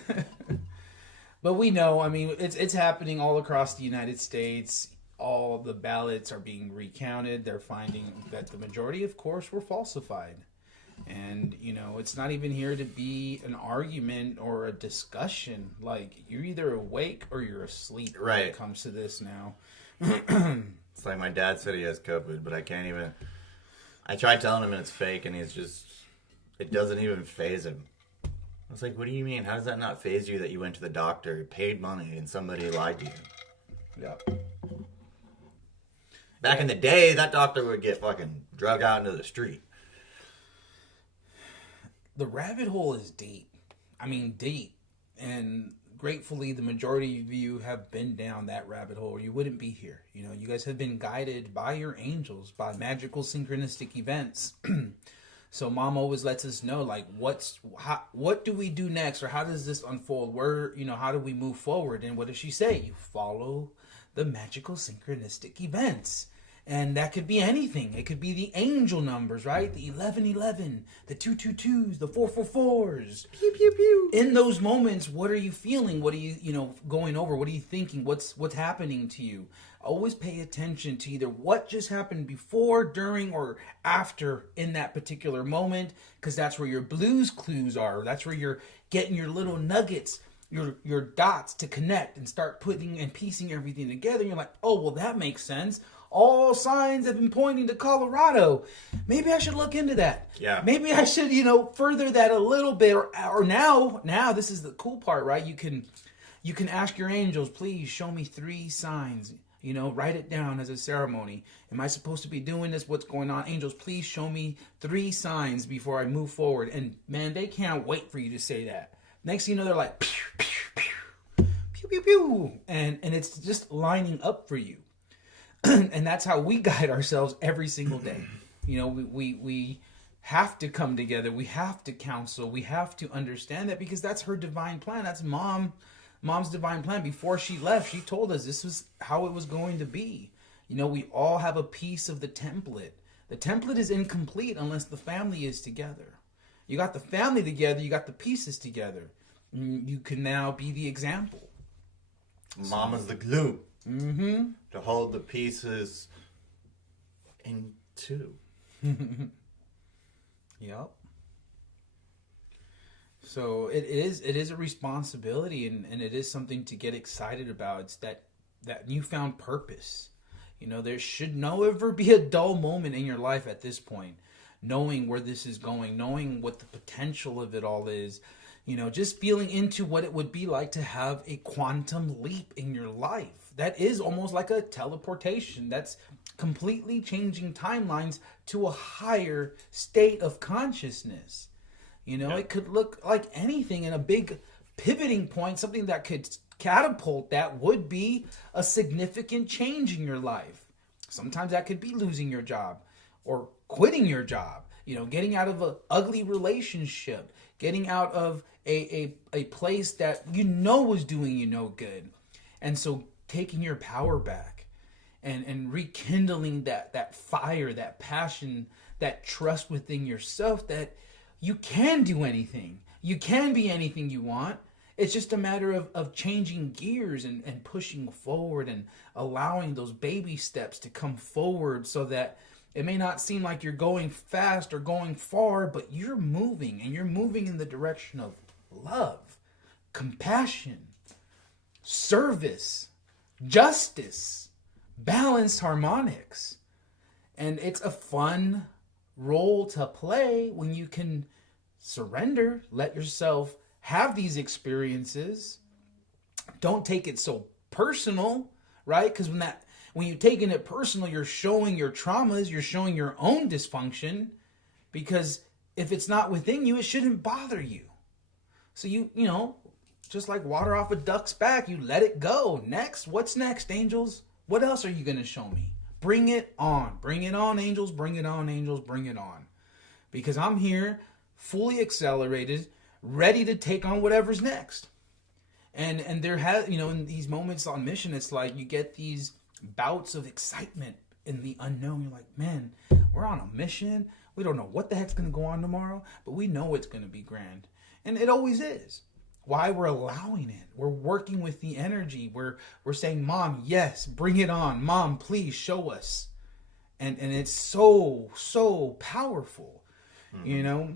But we know, I mean, it's happening all across the United States. All the ballots are being recounted. They're finding that the majority, of course, were falsified. And, you know, it's not even here to be an argument or a discussion. Like, you're either awake or you're asleep when Right. it comes to this now. It's like my dad said he has COVID, but I can't even... I tried telling him and it's fake, and he's just... It doesn't even faze him. I was like, what do you mean? How does that not faze you that you went to the doctor, paid money, and somebody lied to you? Yep. Back in the day, that doctor would get fucking drug out into the street. The rabbit hole is deep. I mean, deep. And gratefully, the majority of you have been down that rabbit hole. You wouldn't be here. You know, you guys have been guided by your angels, by magical synchronistic events. So mom always lets us know, like, what do we do next, or how does this unfold? Where, you know, how do we move forward? And what does she say? You follow the magical synchronistic events. And that could be anything. It could be the angel numbers, right? The 1111, the 222s, the 444s. Pew, pew, pew. In those moments, what are you feeling? What are you going over? What are you thinking? What's happening to you? Always pay attention to either what just happened before, during, or after in that particular moment, because that's where your blues clues are. That's where you're getting your little nuggets, your dots to connect and start putting and piecing everything together. And you're like, oh, well, that makes sense. All signs have been pointing to Colorado. Maybe I should look into that. Yeah. Maybe I should, further that a little bit. Or now this is the cool part, right? You can ask your angels, please show me 3 signs. Write it down as a ceremony. Am I supposed to be doing this? What's going on? Angels, please show me 3 signs before I move forward. And man, they can't wait for you to say that. Next thing you know, they're like, pew, pew, pew, pew, pew, pew. And it's just lining up for you. And that's how we guide ourselves every single day. We have to come together. We have to counsel. We have to understand that, because that's her divine plan. That's mom's divine plan. Before she left, she told us this was how it was going to be. We all have a piece of the template. The template is incomplete unless the family is together. You got the family together, you got the pieces together. You can now be the example. Mama's the glue. Mm-hmm. To hold the pieces in two. Yep. So it is a responsibility, and it is something to get excited about. It's that newfound purpose. There should never be a dull moment in your life at this point. Knowing where this is going, knowing what the potential of it all is, just feeling into what it would be like to have a quantum leap in your life. That is almost like a teleportation. That's completely changing timelines to a higher state of consciousness. It could look like anything, and a big pivoting point, something that could catapult that would be a significant change in your life. Sometimes that could be losing your job or quitting your job, getting out of an ugly relationship, getting out of a place that was doing you no good. And so taking your power back and rekindling that fire, that passion, that trust within yourself that you can do anything. You can be anything you want. It's just a matter of changing gears and pushing forward and allowing those baby steps to come forward so that it may not seem like you're going fast or going far, but you're moving, and you're moving in the direction of love, compassion, service, justice, balanced harmonics. And it's a fun role to play when you can surrender, let yourself have these experiences. Don't take it so personal, right? Because when you're taking it personal, you're showing your traumas, you're showing your own dysfunction, because if it's not within you, it shouldn't bother you. So you know, just like water off a duck's back, you let it go. Next, what's next, angels? What else are you going to show me? Bring it on. Bring it on, angels. Bring it on, angels. Bring it on. Because I'm here, fully accelerated, ready to take on whatever's next. And there has, you know, in these moments on mission, it's like you get these bouts of excitement in the unknown. You're like, man, we're on a mission. We don't know what the heck's going to go on tomorrow, but we know it's going to be grand. And it always is. Why? We're allowing it. We're working with the energy. We're saying, Mom, yes, bring it on. Mom, please show us. And it's so powerful. Mm-hmm. You know,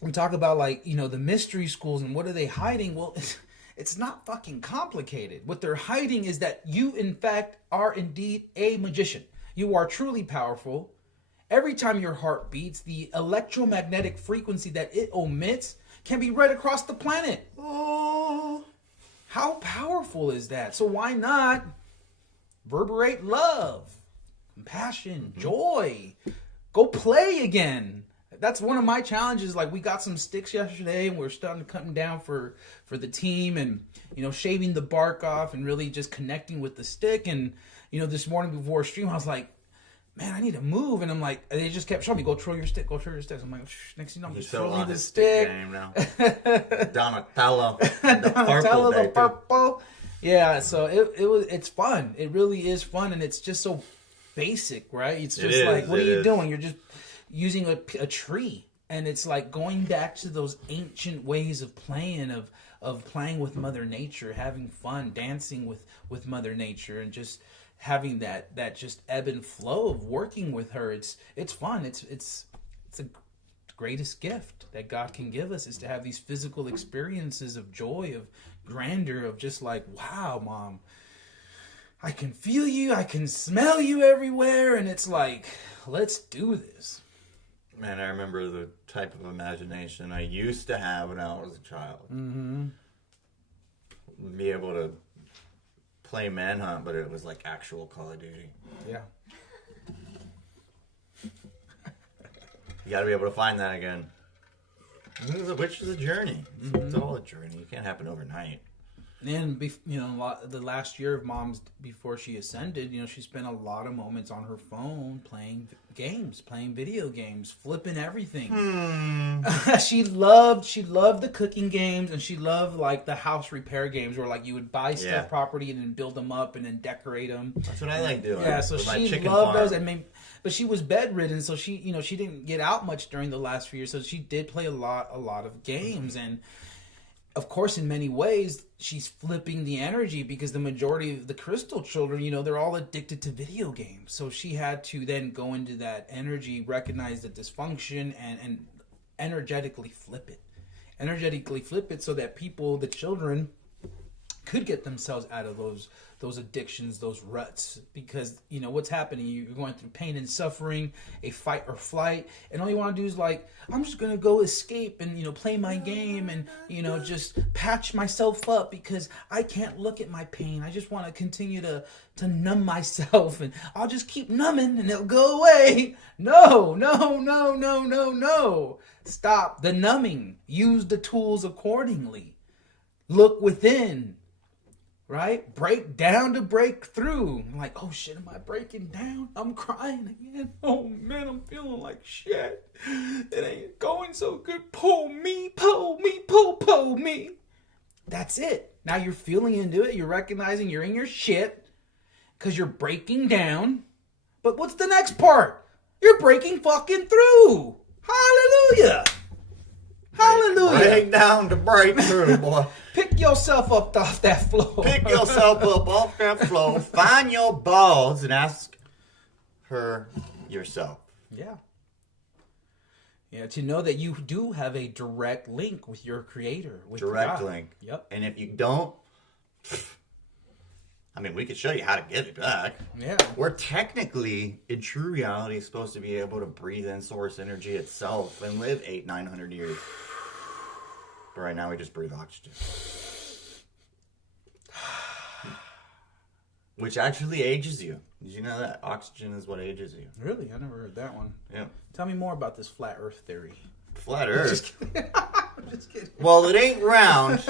we talk about, like, you know, the mystery schools and what are they hiding? Well, it's not fucking complicated. What they're hiding is that you, in fact, are indeed a magician. You are truly powerful. Every time your heart beats, the electromagnetic frequency that it emits can be read across the planet. Oh, how powerful is that? So why not reverberate love, compassion, joy? Go play again. That's one of my challenges. Like, we got some sticks yesterday, and we're starting to cut them down for the team, and, you know, shaving the bark off and really just connecting with the stick. And, you know, this morning before stream, I was like, man, I need to move. And I'm like, they just kept showing me, go throw your stick, go throw your sticks. I'm like, next thing you know, I'm just throwing the stick. Game now. Donatello. Donatello, the purple. Yeah, so it's fun. It really is fun, and it's just so basic, right? It's just like, what are you doing? You're just using a tree. And it's like going back to those ancient ways of playing, of playing with Mother Nature, having fun, dancing with Mother Nature, and just having that just ebb and flow of working with her. It's fun. It's the greatest gift that God can give us, is to have these physical experiences of joy, of grandeur, of just like, wow, Mom, I can feel you, I can smell you everywhere, and it's like, let's do this. Man, I remember the type of imagination I used to have when I was a child. Mm-hmm. Be able to play manhunt, but it was like actual Call of Duty. Yeah. You got to be able to find that again. Which is a journey. It's all a journey. It can't happen overnight. And, you know, the last year of Mom's, before she ascended, you know, she spent a lot of moments on her phone playing games, playing video games, flipping everything. She loved the cooking games, and she loved, like, the house repair games where, like, you would buy stuff property and then build them up and then decorate them. That's what I like doing. Yeah, so she loved those. But she was bedridden, so she didn't get out much during the last few years. So she did play a lot of games. And of course, in many ways, she's flipping the energy, because the majority of the crystal children, you know, they're all addicted to video games. So she had to then go into that energy, recognize the dysfunction, and energetically flip it. Energetically flip it so that people, the children, could get themselves out of those addictions, those ruts. Because, you know, what's happening, you're going through pain and suffering, a fight or flight, and all you want to do is, like, I'm just gonna go escape and, you know, play my game and, you know, just patch myself up because I can't look at my pain. I just want to continue to numb myself, and I'll just keep numbing and it'll go away. No. Stop the numbing. Use the tools accordingly. Look within. Right? Break down to break through. I'm like, oh shit, am I breaking down? I'm crying again. Oh man, I'm feeling like shit. It ain't going so good. Pull me. That's it. Now you're feeling into it. You're recognizing you're in your shit because you're breaking down. But what's the next part? You're breaking fucking through. Hallelujah. Hallelujah. Break down to break through, boy. Pick yourself up off that floor. Pick yourself up off that floor. Find your balls and ask her yourself. Yeah. Yeah, to know that you do have a direct link with your creator. With Direct God. link. Yep. And if you don't, I mean, we could show you how to get it back. Yeah. We're technically, in true reality, supposed to be able to breathe in source energy itself and live 800-900 years. But right now, we just breathe oxygen. Which actually ages you. Did you know that? Oxygen is what ages you. Really? I never heard that one. Yeah. Tell me more about this flat earth theory. Flat Earth. Just kidding. I'm just kidding. Well, it ain't round,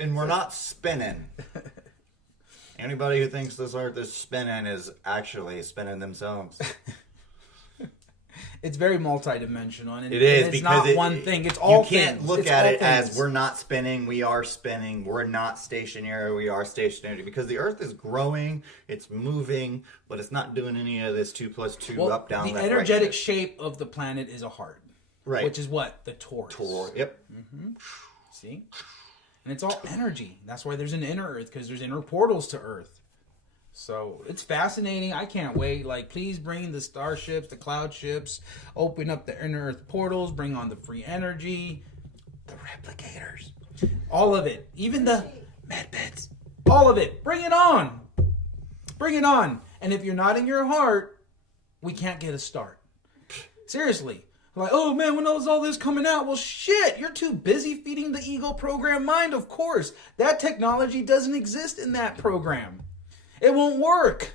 and we're not spinning. Anybody who thinks this earth is spinning is actually spinning themselves. It's very multidimensional, and It is, it's because not one thing. It's all you can't things. look It's at all it as things. we're not spinning, we are spinning. We're not stationary, we are stationary. Because the earth is growing, it's moving, but it's not doing any of this 2 + 2 Well, up, down, the left, energetic right, shape of the planet is a heart. right. Which is what? The torus. Yep. See? And it's all energy. That's why there's an inner earth, because there's inner portals to earth. So it's fascinating. I can't wait. Like, please bring the starships, the cloud ships, open up the inner earth portals, bring on the free energy, the replicators, all of it, even the med beds, all of it. Bring it on. Bring it on. And if you're not in your heart, we can't get a start. Seriously. Like, oh man, when is all this coming out? Well, shit, you're too busy feeding the ego program mind, of course. That technology doesn't exist in that program. It won't work.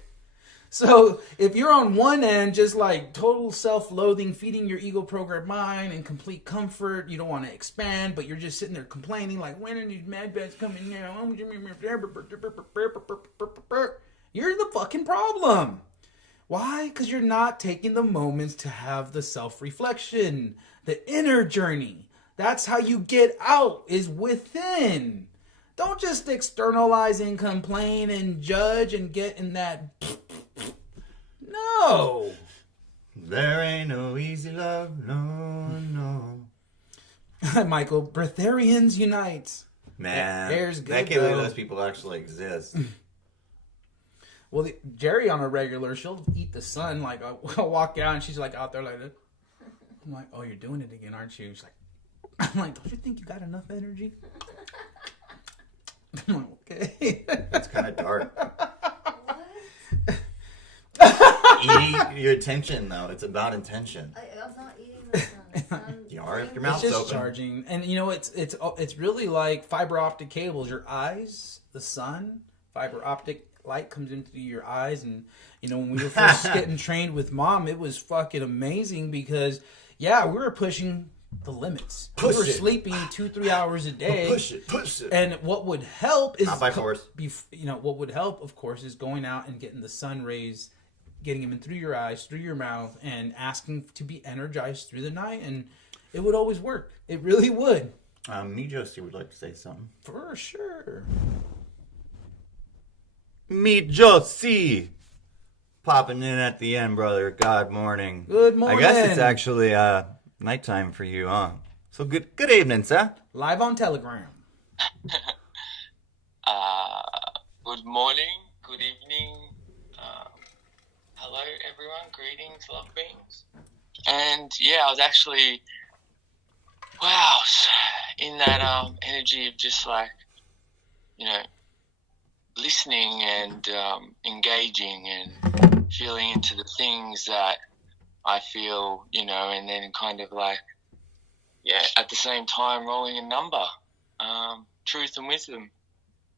So if you're on one end, just like total self-loathing, feeding your ego program mind and complete comfort, you don't want to expand, but you're just sitting there complaining like, when are these mad beds coming now? You're the fucking problem. Why? Because you're not taking the moments to have the self-reflection, the inner journey. That's how you get out, is within. Don't just externalize and complain and judge and get in that. No. There ain't no easy love, no. Michael, Breatharians unite. Man, There's good, I can't believe though. those people actually exist. Well, Jerry on a regular, she'll eat the sun. Like, I'll walk out and she's like out there like this. I'm like, oh, you're doing it again, aren't you? She's like, I'm like, don't you think you got enough energy? I'm like, okay. It's kind of dark. What? Eating your attention, though. It's about intention. I'm not eating the sun. The sun You are if your It's mouth's just open. charging, and you know it's really like fiber optic cables. Your eyes, the sun, fiber optic light comes into your eyes, and you know when we were first getting trained with Mom, it was fucking amazing because we were pushing the limits. We were sleeping 2-3 hours a day. Push it. And what would help is Not by force. What would help, of course, is going out and getting the sun rays, getting them in through your eyes, through your mouth, and asking to be energized through the night, and it would always work. It really would. Me, Josie, would like to say something. For sure. Me, Josie. Popping in at the end, brother. God morning. Good morning. I guess it's actually nighttime for you, huh? So good evening, sir. Live on Telegram. Good morning, good evening. Hello, everyone. Greetings, love beings. And I was actually, in that energy of just like, listening and engaging and feeling into the things that I feel, and then kind of like, at the same time rolling a number. Truth and wisdom.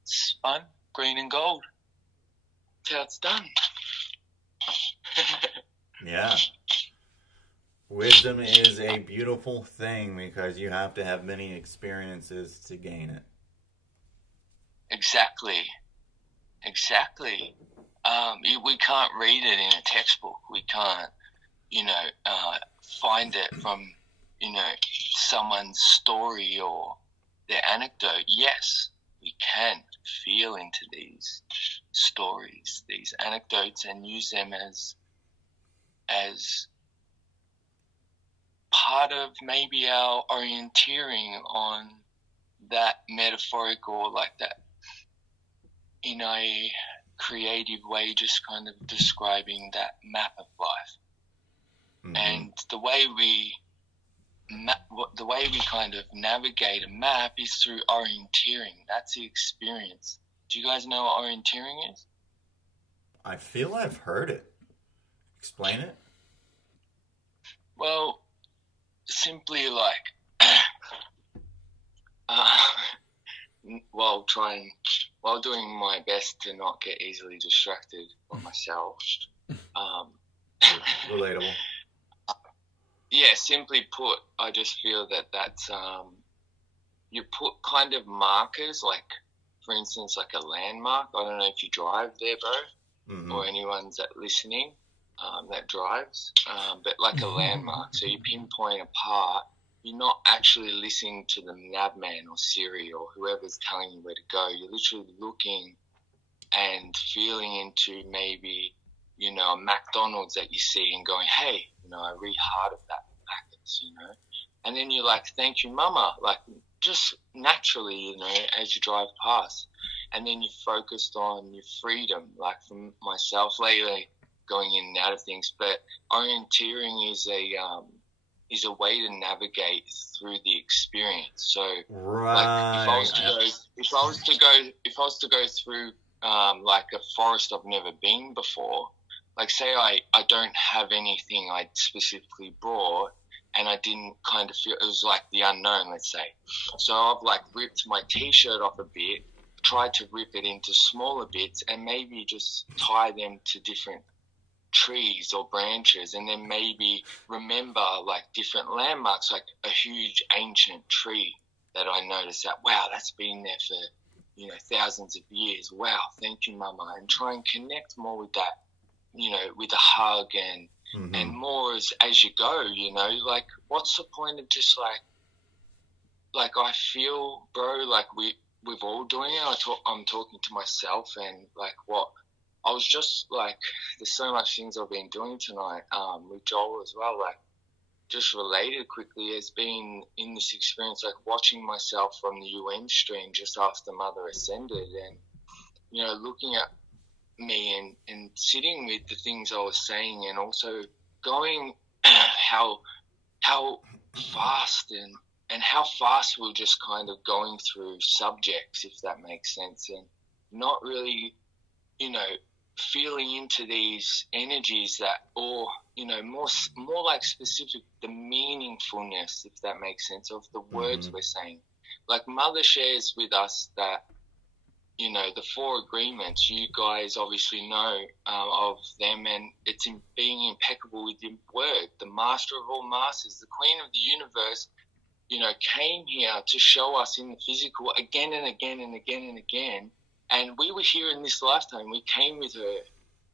It's fun, green and gold. That's how it's done. Yeah. Wisdom is a beautiful thing because you have to have many experiences to gain it. Exactly. We can't read it in a textbook. We can't, find it from, someone's story or their anecdote. Yes, we can feel into these stories, these anecdotes, and use them as part of maybe our orienteering on that metaphorical, like that, in a creative way, just kind of describing that map of life. Mm-hmm. And the way we kind of navigate a map is through orienteering. That's the experience. Do you guys know what orienteering is? I feel I've heard it. Explain it. Well, simply like, while doing my best to not get easily distracted by myself. Relatable. Yeah, simply put, I just feel that that's, you put kind of markers, like, for instance, like a landmark. I don't know if you drive there, bro, or anyone's that listening that drives, but like a landmark. So you pinpoint a part. You're not actually listening to the navman or Siri or whoever's telling you where to go. You're literally looking and feeling into maybe, you know, a McDonald's that you see and going, hey, you know, I really heart of that Macca's, you know. And then you're like, thank you, mama, like just naturally, you know, as you drive past. And then you're focused on your freedom, like for myself lately, going in and out of things. But orienteering is a way to navigate through the experience. So, like, if I was to go through like a forest I've never been before, like say I don't have anything I specifically brought, and I didn't kind of feel, it was like the unknown, let's say. So I've like ripped my t-shirt off a bit, tried to rip it into smaller bits, and maybe just tie them to different trees or branches, and then maybe remember like different landmarks, like a huge ancient tree that I noticed that, wow, that's been there for, you know, thousands of years. Wow, thank you, mama. And try and connect more with that, you know, with a hug and more as you go, you know, like what's the point of just like I feel, bro, like we've all doing it. I'm talking to myself, and like what I was just like, there's so much things I've been doing tonight with Joel as well, like just related quickly as being in this experience, like watching myself from the UN stream just after Mother ascended, and, you know, looking at me and sitting with the things I was saying, and also going how fast and how fast we're just kind of going through subjects, if that makes sense, and not really, you know, feeling into these energies that, or, you know, more like specific, the meaningfulness, if that makes sense, of the words we're saying. Like Mother shares with us that, you know, the 4 agreements, you guys obviously know of them, and it's in being impeccable with your word. The master of all masters, the queen of the universe, you know, came here to show us in the physical again and again and again and again. And we were here in this lifetime. We came with her.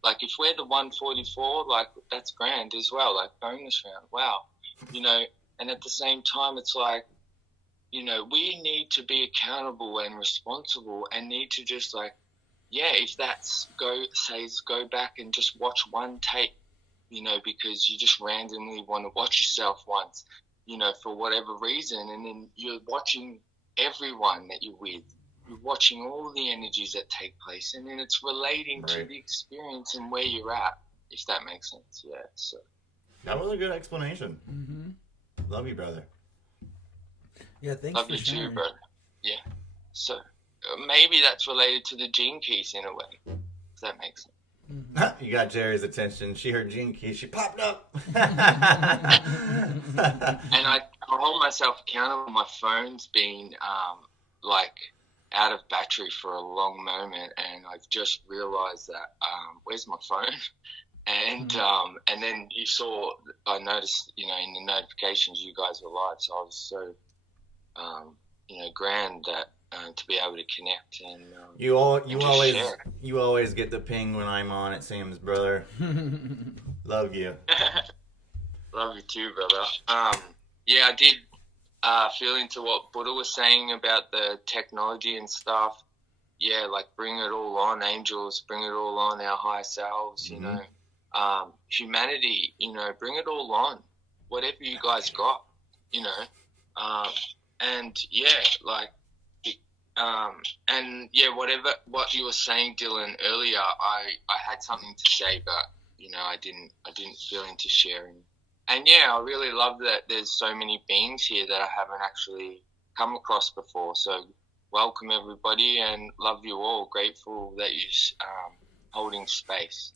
Like, if we're the 144, like, that's grand as well. Like, bonus round. Wow. You know, and at the same time, it's like, you know, we need to be accountable and responsible, and need to just, like, yeah, if that's go back and just watch one tape, you know, because you just randomly want to watch yourself once, you know, for whatever reason, and then you're watching everyone that you're with. You're watching all the energies that take place, and then it's relating to the experience and where you're at, if that makes sense. Yeah, so. That was a good explanation. Love you, brother. Yeah, thanks Love for you sharing. too, brother. Yeah. So maybe that's related to the gene keys in a way, if that makes sense. You got Jerry's attention. She heard Gene Key. She popped up. And I hold myself accountable. My phone's been like out of battery for a long moment, and I've just realized that where's my phone? And and then I noticed, you know, in the notifications you guys were live, so I was so you know, grand that to be able to connect, and you always get the ping when I'm on, it seems, brother. Love you. Love you too, brother. Yeah, I did feel into what Buddha was saying about the technology and stuff. Yeah, like bring it all on, angels, bring it all on, our higher selves, you know. Humanity, you know, bring it all on. whatever you guys got, you know. And yeah, like, and yeah, what you were saying, Dylan, earlier, I had something to say, but you know, I didn't feel into sharing. And yeah, I really love that there's so many beings here that I haven't actually come across before. So welcome everybody, and love you all. Grateful that you're holding space.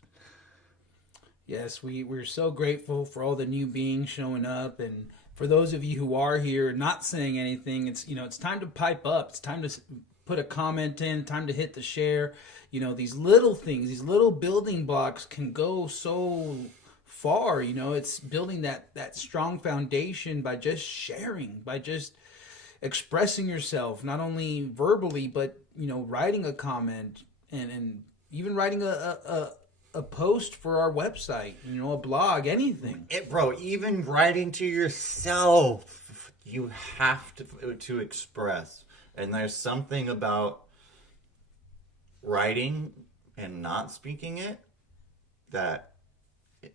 Yes, we're so grateful for all the new beings showing up, and for those of you who are here not saying anything, it's it's time to pipe up. It's time to put a comment in, time to hit the share. These little things, these little building blocks can go so far. It's building that strong foundation by just sharing, by just expressing yourself, not only verbally, but writing a comment and even writing a post for our website, a blog, anything. Bro, even writing to yourself, you have to express. And there's something about writing and not speaking it that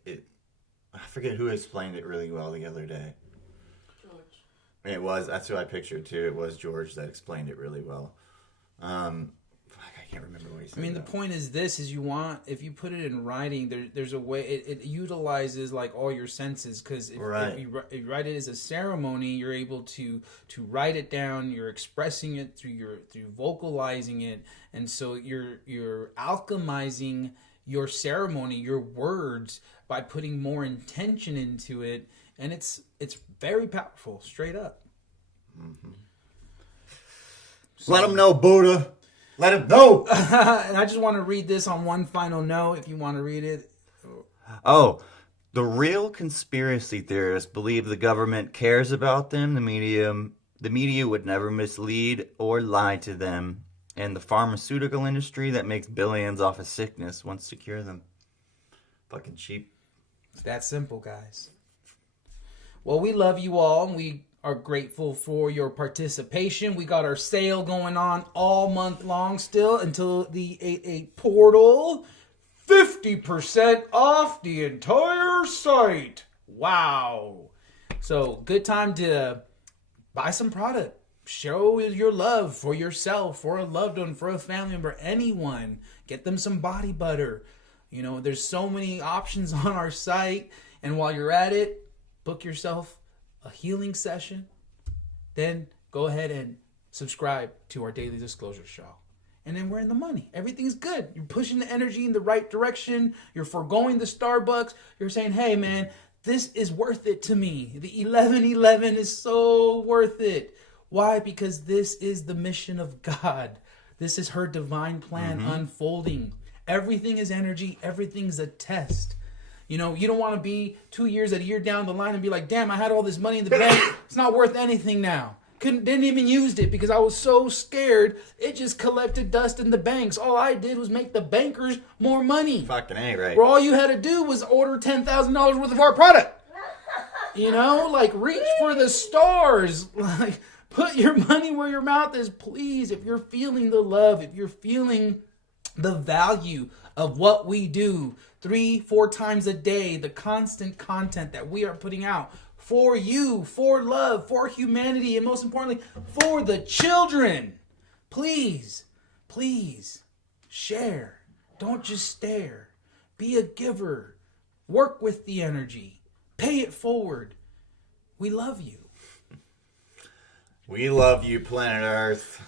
I forget who explained it really well the other day. George. That's who I pictured too. It was George that explained it really well. I can't remember what he said. The point is this: if you put it in writing, there's a way it utilizes like all your senses. Because if you write it as a ceremony, you're able to write it down. You're expressing it through vocalizing it, and so you're alchemizing your ceremony, your words, by putting more intention into it, and it's very powerful. Straight up. Mm-hmm. So, let them know, Buddha. Let him know. And I just want to read this on one final note, if you want to read it. Oh, the real conspiracy theorists believe the government cares about them. The media would never mislead or lie to them. And the pharmaceutical industry that makes billions off of sickness wants to cure them. Fucking cheap. It's that simple, guys. Well, we love you all, and we are grateful for your participation. We got our sale going on all month long still until the 8/8 portal. 50% off the entire site. Wow. So good time to buy some product. Show your love for yourself, for a loved one, for a family member, anyone. Get them some body butter. There's so many options on our site. And while you're at it, book yourself a healing session, then go ahead and subscribe to our daily disclosure show. And then we're in the money. Everything's good. You're pushing the energy in the right direction. You're foregoing the Starbucks. You're saying, hey, man, this is worth it to me. The 1111 is so worth it. Why? Because this is the mission of God. This is her divine plan unfolding. Everything is energy. Everything's a test. You don't want to be 2 years, a year down the line and be like, damn, I had all this money in the bank. It's not worth anything now. Didn't even use it because I was so scared. It just collected dust in the banks. All I did was make the bankers more money. Fucking A, right? Where all you had to do was order $10,000 worth of our product. Reach for the stars. Put your money where your mouth is, please. If you're feeling the love, if you're feeling the value of what we do 3-4 times a day, the constant content that we are putting out for you, for love, for humanity, and most importantly, for the children. Please, please share. Don't just stare. Be a giver. Work with the energy. Pay it forward. We love you. We love you, planet Earth.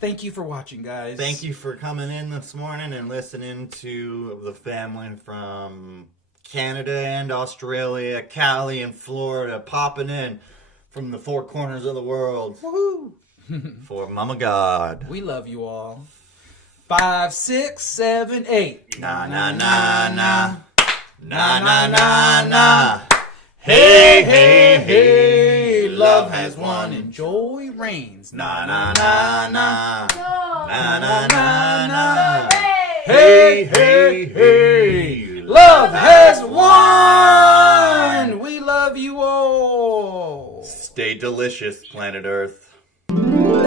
Thank you for watching, guys. Thank you for coming in this morning and listening to the family from Canada and Australia, Cali and Florida, popping in from the four corners of the world. Woohoo! For Mama God. We love you all. 5, 6, 7, 8. Na na na na. Na na na na. Hey, hey, hey. Love has won and joy reigns. Na na na na. Na na na na. Hey, hey, hey. Love has won. We love you all. Stay delicious, planet Earth.